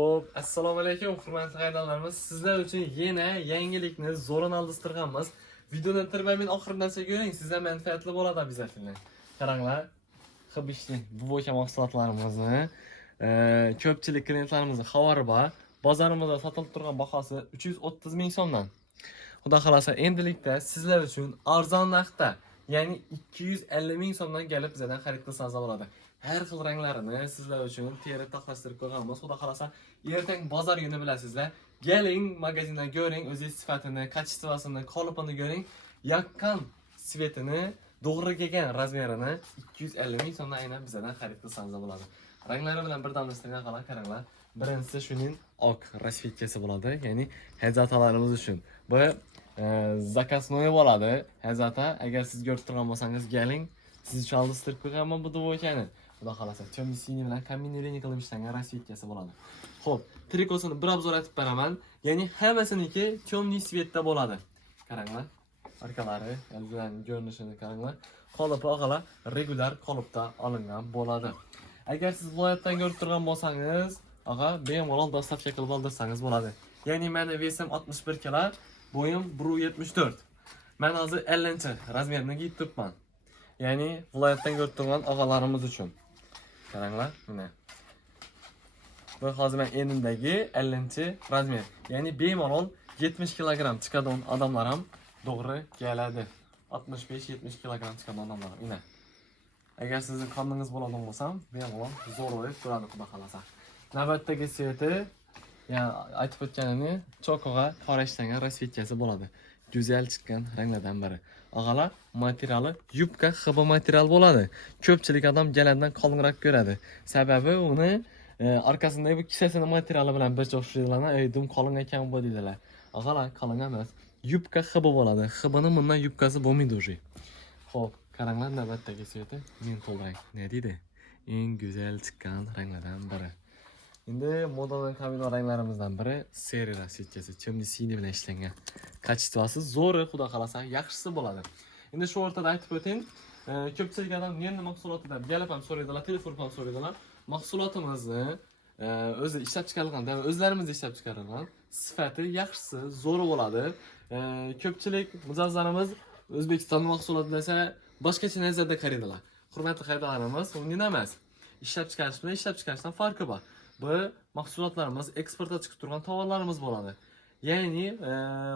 Xo'p, assalomu alaykum, hurmatli xaridorlarimiz. Sizlar uchun yana yangilikni zo'rin aldistirganmiz. Videoni bitirmay oxirigacha ko'ring, sizlar manfaatli bo'ladi bizlarga. Qaranglar, hibishli bu bo'yicha mahsulotlarimizni ko'pchilik klientlarimizning xabari bor. Bozorimizda sotilib turgan bahosi 330 ming so'mdan. Xudo xolasa endilikda sizlar uchun arzon narxda, ya'ni 250 ming so'mdan kelib bizdan xarid qilsangiz bo'ladi. Har xil ranglarini sizlar uchun terib taxlashtirib qo'yganmiz. Xudo xolasa ertaga bozor kuni bilasizlar. Keling magazindan ko'ring, o'zingiz sifatini, kачествосini, qolipini ko'ring. Yaqqan svetini, to'g'ri kelgan razmerini 250 ming so'mdan aynan bizdan xarid qilsangiz bo'ladi. Ranglari bilan birdamlashtirgan qaranglar. Birinchisi shuning oq rasvetkasi bo'ladi, ya'ni hajatalarimiz uchun. Bu zakaznoy bo'ladi. Hajata, agar siz ko'rib turgan bo'lsangiz, keling, siz uchun aldistirib qo'yganman bu dvoykani. Xudo xolasa, temni siniy bilan kombinirованный qilib ishlangan rasvetkasi bo'ladi. Xo'p, trikosini bir obzor etib beraman. Ya'ni hammasiniki temniy svetda bo'ladi. Qaranglar. Orqalari, yozgan ko'rinishini qaranglar. Qolipi og'alar regular qolipda olingan bo'ladi. Agar siz viloyatdan ko'rib turgan bo'lsangiz, bemalol dostavka qilib oldirsangiz bo'ladi. Ya'ni meni vesim 61 kg, bo'yim 1.74. Men hozir 50 razmerni kiyib turibman. Ya'ni viloyatdan ko'rib turgan og'alarimiz uchun. Qaranglar, mana. Bu hozir men enimdagi 50 razmer. Ya'ni bemalol 70 kg chiqadigan odamlar ham to'g'ri keladi. 65-70 kg chiqadigan odamlar. Mana. Agar sizning qoningiz bo'ladigan bo'lsa, bemalol zo'r bo'lib turadi, xudo xolasa. Navbatdagi sveti, ya'ni aytib o'tganimni chokoga qora ishlangan rasvetkasi bo'ladi. Go'zal chiqqan ranglardan biri. Og'alar, materiali yubka xiba material bo'ladi. Ko'pchilik odam galandan qolinroq ko'radi. Sababi uni orqasindagi bu kisasini materiali bilan bir o'xshaydilar. Dum qolin ekan bu deydilar. Og'alar, qolin emas. Yubka xiba bo'ladi. Xibaning bundan yubkasi bo'lmaydi o'zi. Xo'p, qaranglar, navbatdagi sveti mentol rang. Ne deydi? Eng go'zal chiqqan ranglardan biri. Endi modadan qolgan ranglarimizdan biri seri rasvetkasi, temni siniy bilan ishlangan. Kачествоsi zo'ri, xudo xolasa, yaxshisi bo'ladi. Endi shu o'rtada aytib o'ting, ko'pchilik odam nima mahsulotida kelib ham so'raydilar, telefon ham so'raydilar. Mahsulotimizni o'zi ishlab chiqarilgan, o'zlarimizda ishlab chiqarilgan, sifati yaxshisi, zo'ri bo'ladi. Ko'pchilik mijozlarimiz O'zbekiston mahsuloti desa, boshqacha nazarda qaraydilar. Hurmatli xaridorlarimiz, uni emas. Ishlab chiqarish bilan ishlab chiqarishdan farqi bor. Bu mahsulotlarimiz eksportga chiqib turgan tovarlarimiz bo'ladi. Ya'ni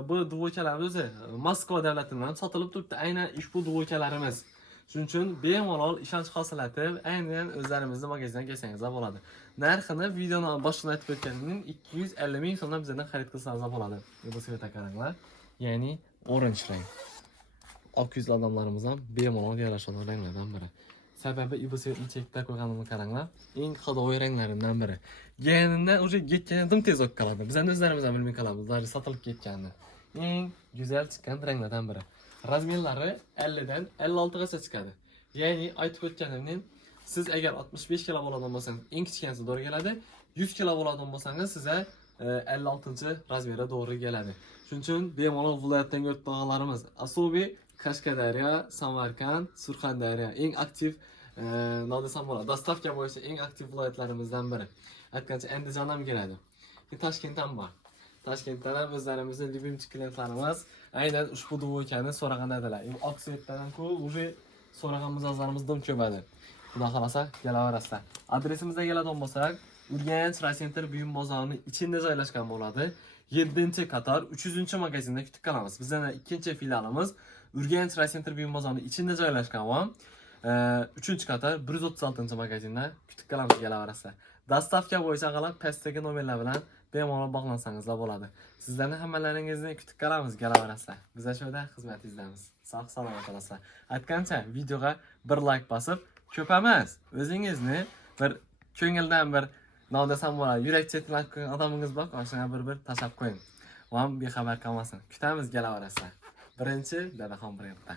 bu dvoykalar o'zi Moskva davlatidan sotilib turibdi, aynan ushbu dvoykalarimiz. Shuning uchun bemalol ishonch hosil etib, aynan o'zlarimizning magazindan kelsangiz bo'ladi. Narxini videoning boshida aytib o'tganimning 250 ming so'mdan bizdan xarid qilsangiz bo'ladi. Bu sveta qaranglar. Ya'ni orange rang. Oq yuzli odamlarimiz ham bemalol yarashadigan ranglardan biri. Sababi bu svetni chekda qo'yganimni qaranglar. Eng qidoy ranglaridan biri. Yanından o'sha ketganidan tez o'tib qoladi. Biz ham o'zlarimiz ham bilmay qolamiz, ular sotilib ketganini. Eng go'zal chiqqan ranglardan biri. Razmerlari 50 dan 56 gacha chiqadi. Ya'ni aytib o'tganimning, siz agar 65 kg bo'ladigan bo'lsangiz, eng kichkinasi to'g'ri keladi. 100 kg bo'ladigan bo'lsangiz, sizga 56-razmerga to'g'ri keladi. Shuning uchun bemalol viloyatdan ko'rib turganlarimiz, Asubi, Qashqadaryo, Samarqand, Surxondaryo eng aktiv nodesam bo'ladi. Dostavka bo'yicha eng aktiv viloyatlarimizdan biri. Aytgancha Andijon ham keladi. Toshkent ham bor. Toshkentdan ham o'zlarimizning любимчик klientlarimiz aynan ushbu dvoykani so'ragan edilar. Oq svetdan ko'p уже so'ragan mijozlarimiz dum ko'padi. Xudo xolasa kelaverasizlar. Adresimizga keladigan bo'lsak, Urganch Raycenter buyum bozorining ichida joylashgan bo'ladi. 7-qator 300-magazinda kutib qolamiz. Bizning ikkinchi filialimiz Urganch Raycenter buyum bozorining ichida joylashgan va 3-qator 136-magazinda kutib qolamiz, kelaverasizlar. Dastavka bo'yicha g'alab pastdagi nomerlar bilan bemalol bog'lansangiz bo'ladi. Sizlarning hammalaringizni kutib qolamiz, kelaverasizlar. Biz ashyoda xizmatingizdamiz. Sog' salomat bo'lasizlar. Aytgancha videoga bir like bosib, ko'p emas, o'zingizni bir ko'ngildan bir nodasam bo'ladi, yurak chetlab qo'ygan odamingiz bor, o'shanga bir tashab qo'ying. Va ham bexabar qolmasin. Kutamiz, kelaverasizlar. Birinchi Dadaxon brendda.